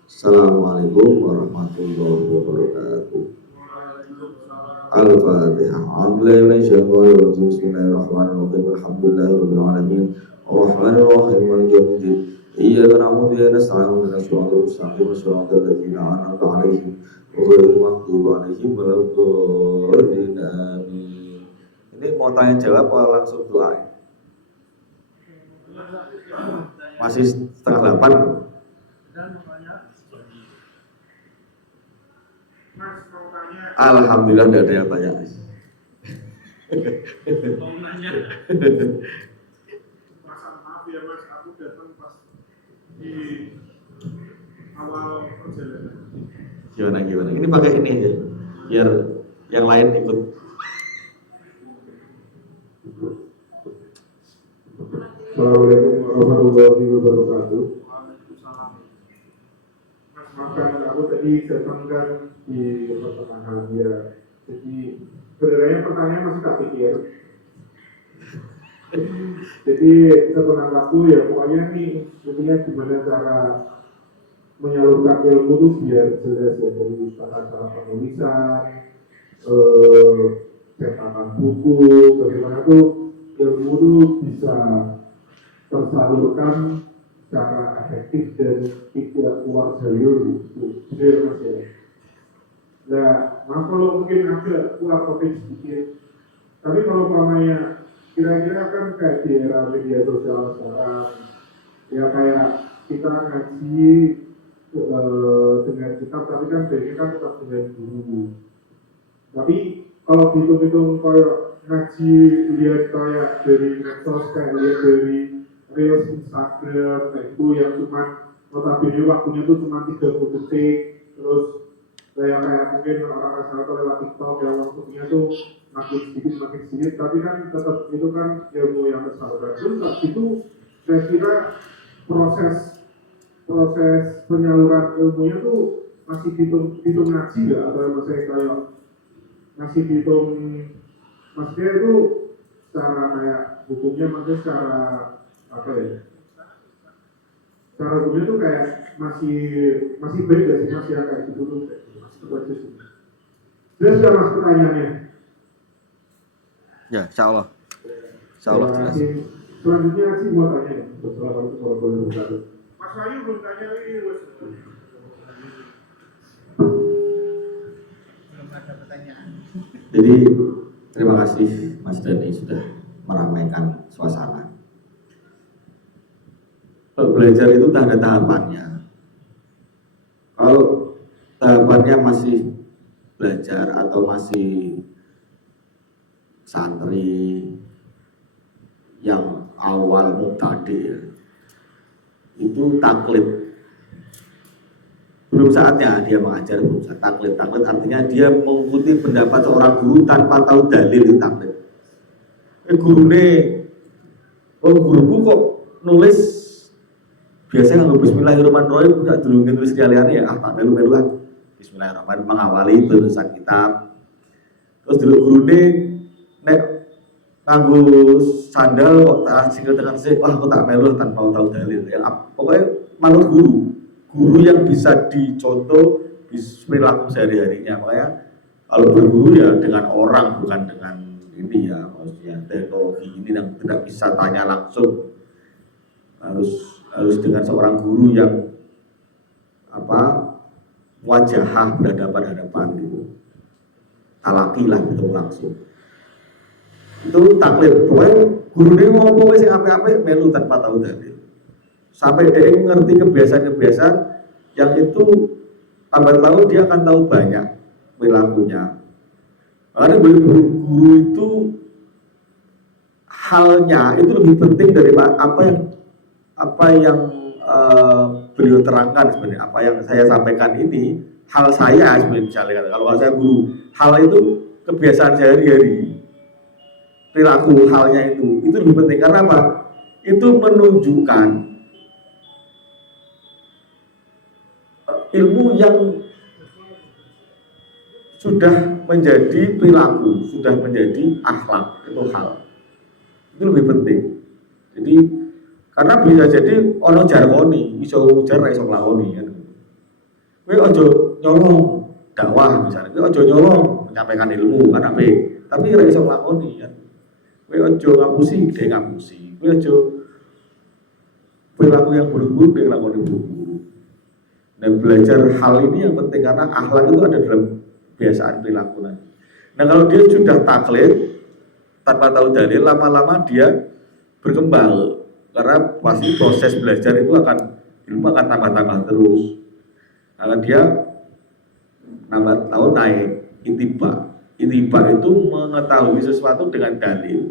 Assalamualaikum warahmatullahi wabarakatuh. Al-Fatihah. Bismillahirrahmanirrahim. Alhamdulillahirabbil alamin. Arrahmanirrahim. Maliki yaumiddin. Iyyaka na'budu wa iyyaka nasta'in. Ihdinas siratal mustaqim. Shiratal ladzina an'amta 'alaihim ghairil maghdubi 'alaihim waladdallin. Amin. Ini mau tanya jawab atau langsung doa? Masih setengah 8. Alhamdulillah tidak ada yang tanya. Mau nanya. Maaf ya Mas, aku datang pas di awal perjalanan. Gimana? Ini pakai ini aja, biar yang lain ikut. Assalamualaikum warahmatullahi wabarakatuh. Makan aku tadi ketengah di pertengahan ya. Jadi sebenarnya pertanyaan masih tak pikir. Jadi setelah waktu ya pokoknya nih intinya gimana cara menyalurkan ilmu itu biar jelas ya, dari cara penulisan, cetakan buku, bagaimana tuh ilmu itu bisa tersalurkan secara efektif dan tidak keluar jalur itu mas ya. Nah, maaf kalau mungkin agak keluar topik sedikit, tapi kalau umpamanya kira-kira kan kayak di era media sosial sekarang, ya kayak kita ngaji dengan kitab, tapi kan bedanya kan tetap dengan guru. Tapi kalau hitung-hitung kayak ngaji lihat kayak dari medsos, kayak lihat dari reels Instagram, kayak itu yang cuma notabene waktunya tuh cuma 30 detik, terus kayak mungkin orang rata-rata lewat TikTok yang waktunya tuh makin sedikit, tapi kan tetap itu kan ilmu yang tersalurkan. Terus itu saya kira proses penyaluran ilmunya tuh masih hitung ngaji nggak, atau maksudnya kayak masih hitung, maksudnya itu secara kayak hukumnya, maksudnya secara apa ya, secara hukumnya tuh kayak masih baik gak sih, masih kayak gitu tuh, masih bagus. Terus sudah masuk pertanyaannya. Ya, insya Allah jelas. Selanjutnya sih mau tanya, Assalamualaikum warahmatullahi wabarakatuh. Mas Ayu belum tanya ini, Mas. Belum ada pertanyaan. Jadi terima kasih Mas Dani sudah meramaikan suasana. Belajar itu tak ada tahapannya. Kalau tahapannya masih belajar atau masih santri yang awal mubtadi, itu taklid. Belum saatnya dia mengajar, belum saat taklid. Taklid artinya dia mengikuti pendapat seorang guru tanpa tahu dalil, itu taklid. Guruku kok nulis biasanya nggak Bismillahirrahmanirrahim, nggak dulu nulis sekalian ya, tak melu kan. Bismillahirrahmanirrahim mengawali tulisan kitab. Terus dulu gurune nek nganggo sandal kok tak singkel tekan sih, wah aku tak melu tanpa tahu dalil. Ya, pokoknya manut guru yang bisa dicontoh di perilaku sehari-harinya. Makanya kalau berguru ya dengan orang, bukan dengan ini ya, maksudnya teknologi ini yang tidak bisa tanya langsung. Harus dengan seorang guru yang wajahah berhadapan-hadapan gitu. Talaki lah gitu langsung. Itu taklid. Pokoknya guru dia ngomong sing apik-apik melu tanpa tahu dalil. Sampai dia ngerti kebiasaan-kebiasaan yang itu tambah tahu dia akan tahu banyak perilakunya. Makanya guru itu halnya itu lebih penting dari apa yang beliau terangkan sebenarnya. Apa yang saya sampaikan ini hal saya sebenarnya, misalnya kalau saya guru, hal itu kebiasaan sehari-hari, perilaku halnya itu lebih penting. Karena apa? Itu menunjukkan ilmu yang sudah menjadi perilaku, sudah menjadi akhlak, itu hal itu lebih penting. Jadi karena bisa jadi ono jargoni, iso ujar iso nglakoni kan. Kowe aja nyolong dakwah misalnya, kowe aja nyolong menyampaikan ilmu kan apik, tapi ora iso nglakoni kan. Kowe aja ngapusi, dhek ngapusi. Kowe aja perilaku yang buruk-buruk dhek nglakoni buruk-buruk. Dan belajar hal ini yang penting karena akhlak itu ada dalam kebiasaan perilaku. Nah kalau dia sudah taklid tanpa tahu dalil, lama-lama dia berkembang. Karena pasti proses belajar itu ilmu akan tambah-tambah terus. Karena dia nambah tahun naik itiba itu mengetahui sesuatu dengan dalil.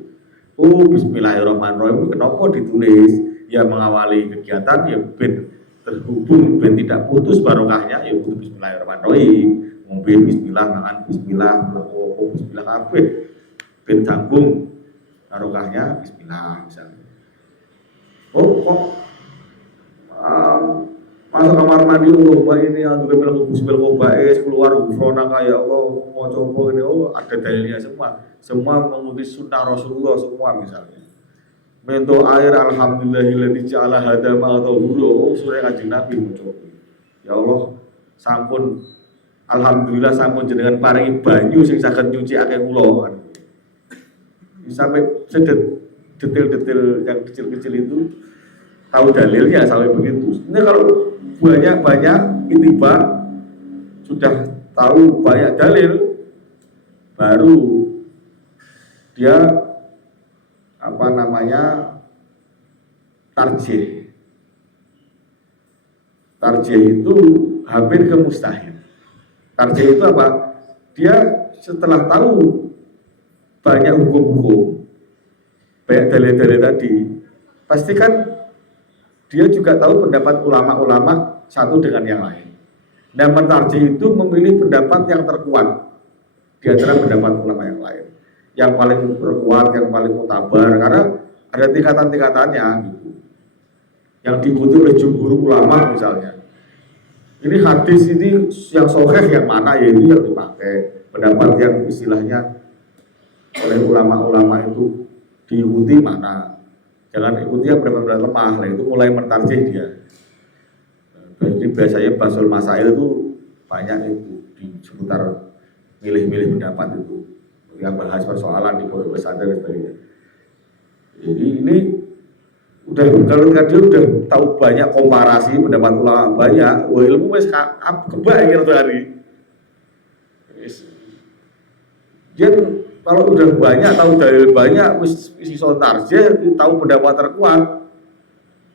Oh Bismillahirrahmanirrahim, kenapa ditulis? Ya mengawali kegiatan ya ben terhubung ben tidak putus barokahnya ya kudu bismillahirrahmanirrahim. Ngombe bismillah, mangan bismillah, mlaku bismillah kabeh. Ben sambung barokahnya bismillah misalnya. Oh kok masuk kamar mandi ini untuk bismillah keluar gufrona kayak Allah mau coba ini ada dalilnya semua mengikuti sunnah Rasulullah semua misalnya. Mento air alhamdulillahilladzi ja'ala hadza ma tahuru surah Kanjeng Nabi muncul. Ya Allah, sampun alhamdulillah sampun jenengan paringi banyu sing saged nyuci akeh kula. Sampai detail-detail yang kecil-kecil itu tahu dalilnya sampai begitu. Ini kalau banyak itiba sudah tahu banyak dalil baru dia tarjih itu hampir ke mustahil. Tarjih itu apa? Dia setelah tahu banyak hukum-hukum, banyak dalil-dalil tadi, pastikan dia juga tahu pendapat ulama-ulama satu dengan yang lain. Dan mentarjih itu memilih pendapat yang terkuat di antara pendapat ulama yang lain, yang paling terkuat, yang paling mutabar, karena ada tingkatan-tingkatannya gitu. Yang diikuti oleh jumhur ulama misalnya. Ini hadis ini yang sahih yang mana, yaitu yang dipakai. Pendapat yang istilahnya oleh ulama-ulama itu diikuti mana. Jangan ikuti yang benar-benar lemah, lah itu mulai mentarjih dia. Jadi biasanya basul masail itu banyak itu di seputar milih-milih pendapat itu, yang bahas persoalan di pondok pesantren dan sebagainya. Jadi ini udah kalau dia udah tahu banyak komparasi pendapat ulama banyak, wah ilmu wes kebaik gitu hari. Dia kalau udah banyak tahu dalil banyak, wis iso tarjih, tahu pendapat terkuat,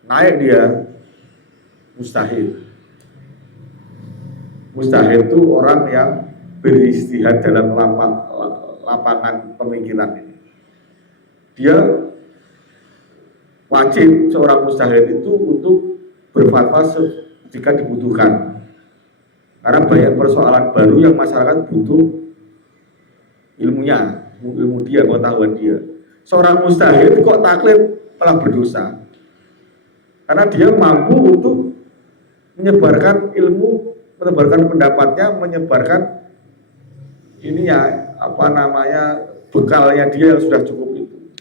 naik dia. Mustahil. Mustahil itu orang yang beristihad dalam lapangan pemikiran ini. Dia wajib seorang mustahil itu untuk berfatwa jika dibutuhkan. Karena banyak persoalan baru yang masyarakat butuh ilmunya, ilmu dia, pengetahuan dia. Seorang mustahil kok taklid malah berdosa. Karena dia mampu untuk menyebarkan ilmu, menyebarkan pendapatnya, menyebarkan bekalnya dia yang sudah cukup itu.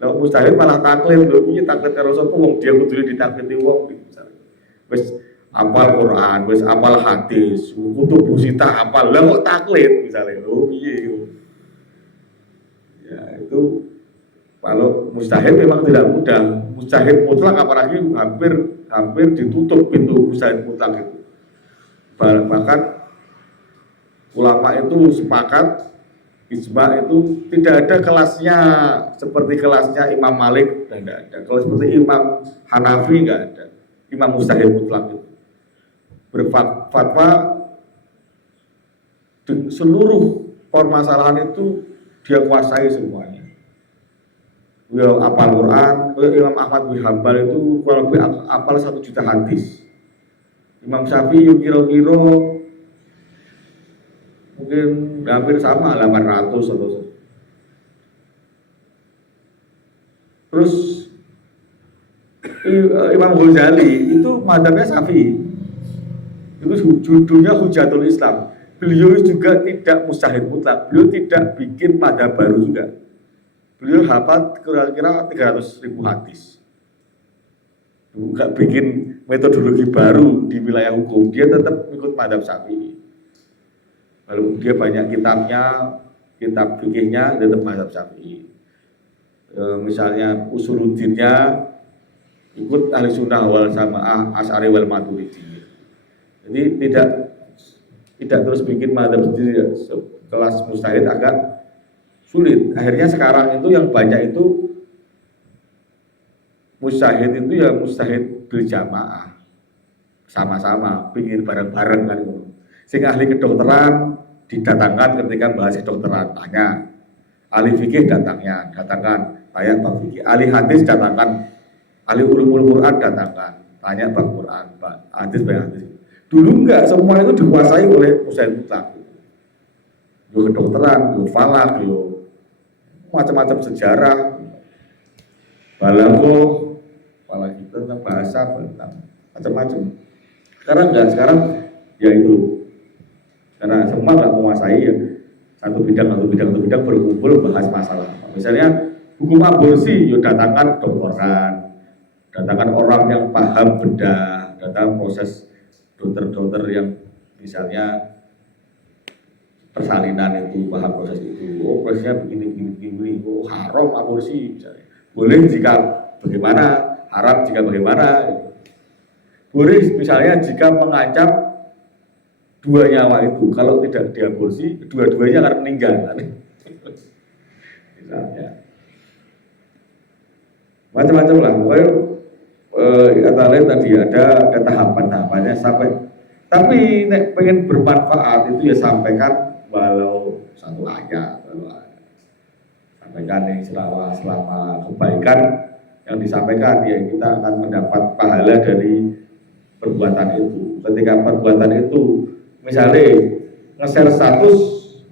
Nah, mustahil malah taklid, ini taklid karo sapa wong dia kudu ditakliti wong misalnya. Wis apal Quran, wis apal hadis, kutub busita apal, lah kok taklid misalnya. Lho piye yo. Ya itu kalau mustahil memang tidak mudah. Mustahil mutlak apalagi hampir ditutup pintu mustahil mutlak itu. Bahkan ulama itu sepakat ijma itu tidak ada kelasnya seperti kelasnya Imam Malik, tidak ada. Kalau seperti Imam Hanafi nggak ada. Imam mustahil mutlak itu berfatwa seluruh permasalahan itu dia kuasai semuanya. Beliau apal Quran, Imam Ahmad bin Hanbal itu kurang lebih apal 1 juta hadis. Imam Syafi'i kira-kira mungkin hampir sama 800 atau. Terus Imam Ghazali itu madhabnya Syafi'i. Itu judulnya Hujatul Islam. Beliau juga tidak mustahil mutlak. Beliau tidak bikin madhab baru juga. Beliau hafal kira-kira 300.000 hadis. Enggak bikin metodologi baru di wilayah hukum. Dia tetap ikut madhab Syafi'i. Lalu dia banyak kitabnya, kitab fikihnya tetap madhab Syafi'i. Misalnya Usuluddinnya ikut Ahli Sunnah wal Jamaah, Asy'ari wal Maturidi. Jadi tidak terus bikin madhab sendiri. Kelas mustahil agak sulit. Akhirnya sekarang itu yang banyak itu mustahil itu ya mustahil berjamaah, sama-sama, pingin bareng-bareng kan. Sing ahli kedokteran didatangkan ketika bahas kedokteran, tanya. Ahli fikih datangkan, tanya Pak fikih. Ahli hadis datangkan, ahli ulumul Quran datangkan, Tanya Bang Quran, Pak hadis, Bang hadis. Dulu enggak, semua itu dikuasai oleh Usain Mutlak. Yo kedokteran, yo falak, yo macam-macam sejarah, balaghah, apalagi tentang bahasa, tentang macam-macam. Sekarang enggak, sekarang ya itu. Karena semua enggak menguasai ya. Satu bidang berkumpul bahas masalah. Misalnya hukum aborsi, yo datangkan kedokteran, datangkan orang yang paham bedah, datang proses dokter-dokter yang misalnya persalinan itu paham proses itu. Oh prosesnya begini. Oh haram aborsi misalnya. Boleh jika bagaimana, haram jika bagaimana. Boleh misalnya jika mengancam 2 nyawa itu, kalau tidak diaborsi, dua-duanya akan meninggal. Misalnya, macam-macam lah. Kata lain tadi ada tahapan-tahapannya sampai. Tapi nek pengen bermanfaat itu ya sampaikan walau satu ayat, sampaikan yang selama kebaikan yang disampaikan ya kita akan mendapat pahala dari perbuatan itu. Ketika perbuatan itu misalnya nge-share status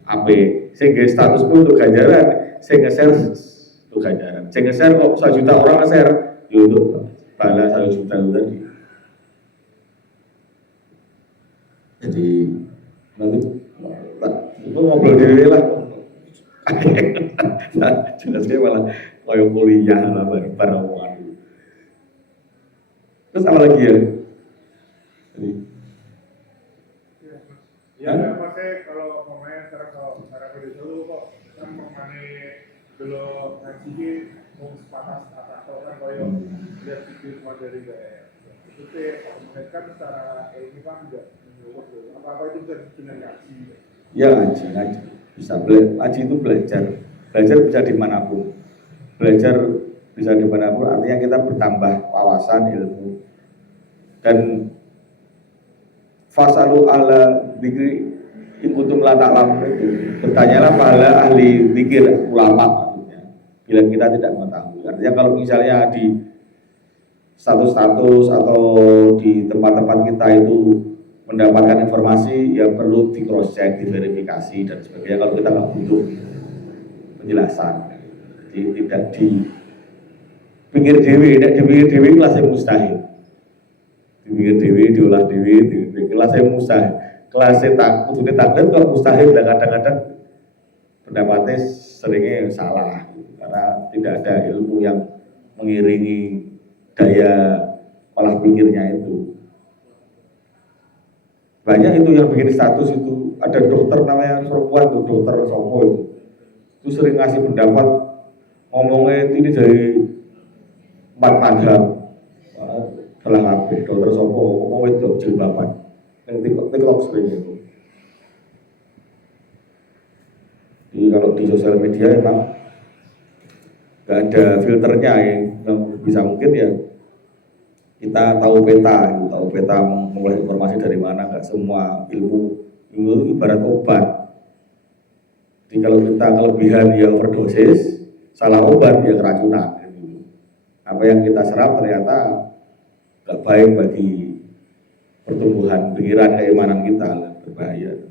AP, sehingga status pun untuk ganjaran, sehingga share untuk ganjaran, sehingga share kok 1 juta orang nge-share, ya untuk pahala 1 juta itu tadi. Jadi nanti itu ngobrol diri lah. Jelasnya malah kayak kuliah lah bareng omongan. Terus apa lagi ya? Jadi, ya maksudnya kalau pemain sekarang kalau cara dulu kok kan mengenai dulu ngaji ini mau sepatas atau kan kalau lihat video materi kayak itu mereka secara ilmu kan juga apa itu dengan ngaji. Ya ngaji bisa ngaji itu belajar bisa dimanapun, belajar bisa dimanapun artinya kita bertambah wawasan ilmu. Dan fasalu ala dzikri in kuntum la ta'lamun itu bertanyalah pada ahli dzikir ulama maksudnya bila kita tidak mengetahui. Artinya kalau misalnya di status atau di tempat-tempat kita itu mendapatkan informasi yang perlu di cross check, diverifikasi dan sebagainya, kalau kita nggak butuh penjelasan, jadi tidak di pinggir dewi, tidak di pinggir dewi kelasnya mustahil, di pinggir dewi, diolah dewi, di kelasnya mustahil, kelasnya takut kalau mustahil dan kadang-kadang pendapatnya seringnya salah karena tidak ada ilmu yang mengiringi daya olah pikirnya itu. Banyak itu yang bikin status itu, ada dokter namanya perempuan tuh, dokter Sopo itu sering ngasih pendapat, ngomongnya ini dari 4 madhab, telah kabeh, dokter Sopo ngomongnya itu jilbaban, yang TikTok sering itu. Jadi kalau di sosial media emang nggak ada filternya yang bisa mungkin ya kita tahu peta memulai informasi dari mana, nggak semua ilmu ibarat obat. Jadi kalau kita kelebihan ya overdosis, salah obat ya keracunan. Apa yang kita serap ternyata nggak baik bagi pertumbuhan pikiran keimanan kita, berbahaya.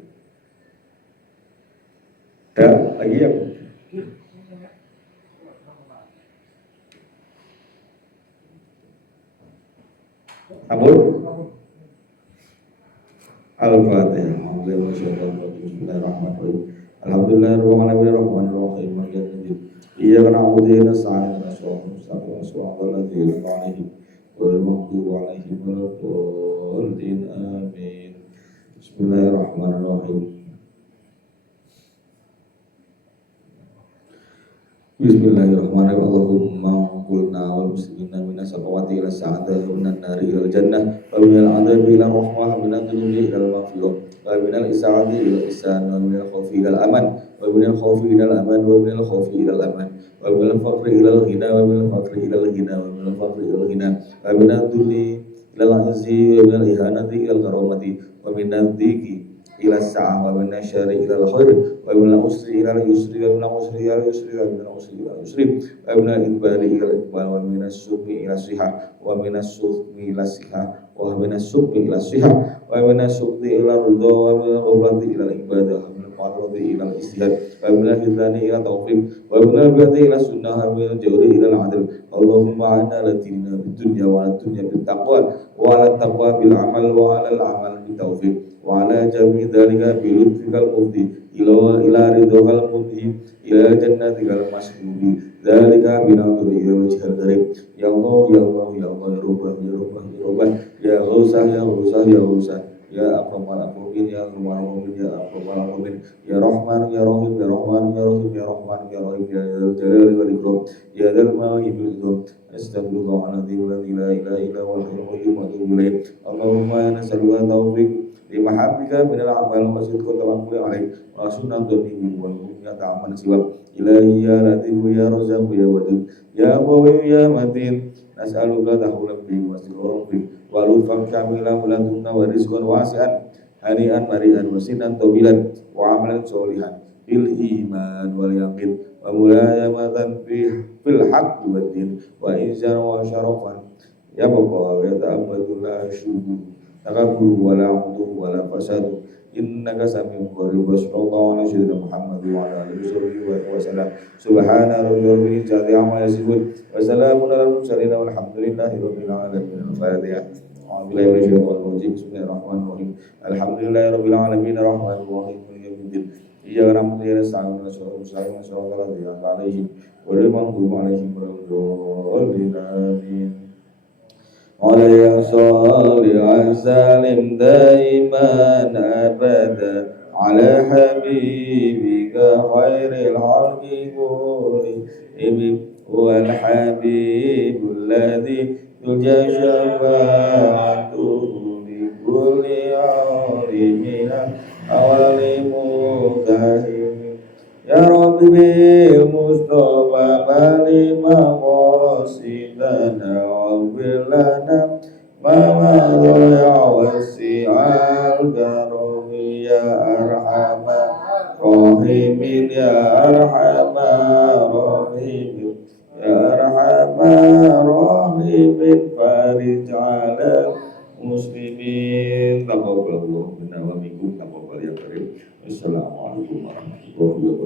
Dan lagi yang Ampun. Al-Fatihah. Bismillahirrahmanirrahim. Alhamdulillahirrahmanirrahim. Iyyaka na'budu wa iyyaka nasta'in. Shiratal ladzina an'amta 'alaihim ghairil maghdubi 'alaihim waladdallin. Amin. Bismillahirrahmanirrahim. Bismillahirrahmanirrahim. Allahumma qulna wal muslimina minas samawati ila sa'adah wa minan nari ila jannah wa minal adabi ila rahmah wa minal dunubi ila maghfirah wa minal isa'ati ila ihsan wa minal khawfi ila aman wa minal khawfi ila aman wa minal khawfi ila aman wa minal faqri ila ghina wa minal faqri ila ghina wa minal faqri ila ghina wa minal dhulli ila al-'izzi wa minal ihanati ila karamati wa minal dhiki ila as-sa'ah wa min asy-syarri ila al-khair wa min al-usri ila al-yusri wa min al-usri ila al-yusri wa min al-usri ila al-yusri wa min al-iqbali ila al-iqbal wa min as-suqmi ila as-sihah wa min as-suqmi ila as-sihah wa min as-suqmi ila as-sihah wa min as-suqmi ila ridha wa min al-ghaflati ila al-ibadah wa min al-faradi ila al-istihad wa min al-hidani ila tawfiq wa min al-bid'i ila sunnah wa min al-jawri ila al-'adl Allahumma a'inna ala dinina bid dunya wa ala dunya bit taqwa wa ala taqwa bil amal wa ala al-amal bit tawfiq wa ala jami' dhalika bi lutfikal mufti ila ridhal mufti ila jannatikal masbubi dhalika binadri ila wajhal karim ya Allah ya Allah ya Allah ya Rabbah ya Rabbah ya Rabbah ya Ghausah ya Ghausah ya Ghausah ya Akramal Akramin ya Akramal Akramin ya Akramal Akramin ya Rahman ya Rahim ya Rahman ya Rahim ya Rahman ya Rahim ya Jalal wal Ikram ya Dzal Ma'arij wal Ikram astaghfirullahaladzim la ilaha illa huwal hayyul qayyum wa atubu ilaih Allahumma nas'aluka taufiq limahabbika minal a'mal wa sidqa tawakkul alaik wa sunnatun nabi wal mu'minat aman siwak ilahi ya latif ya razaq ya wadud ya qawi ya matin nas'aluka tahawulan bi wa sirran bi wa lutfan kamilan wa ladunna wa rizqan wasi'an hani'an mari'an wa sinan tawilan wa amalan sholihan bil iman wal yaqin wa mulayamatan fil haqq wad din wa izan wa syarafan ya bapa ya ta'abbadu la syukur takabur wa la udu wa la fasad innaka sami'un qarib wa sallallahu ala sayyidina Muhammad wa ala alihi wa sallam subhana rabbil izzati amma yasifun wa salamun alal mursalin walhamdulillahi rabbil alamin al-fatihah a'udzubillahi minasyaitonir rajim bismillahirrahmanirrahim alhamdulillahi rabbil alamin arrahmanir rahim maliki yaumiddin iyyaka na'budu wa iyyaka nasta'in ihdinas siratal ladzina an'amta 'alaihim ghairil maghdubi 'alaihim waladdallin amin عليه صل وسلم دائما أبدا على حبيبك خير الخلق كلهم هو الحبيب الذي ترجى شفاعته لكل عالم من أول متهم يا رب بالمصطفى بلغ مقاصدنا واغفر لنا ما مضى يا وسع الكرم يا أرحم الراحمين يا أرحم الراحمين يا أرحم الراحمين فارج على المسلمين تقبل الله منا ومنكم تقبل يا كريم السلام عليكم ورحمة الله وبركاته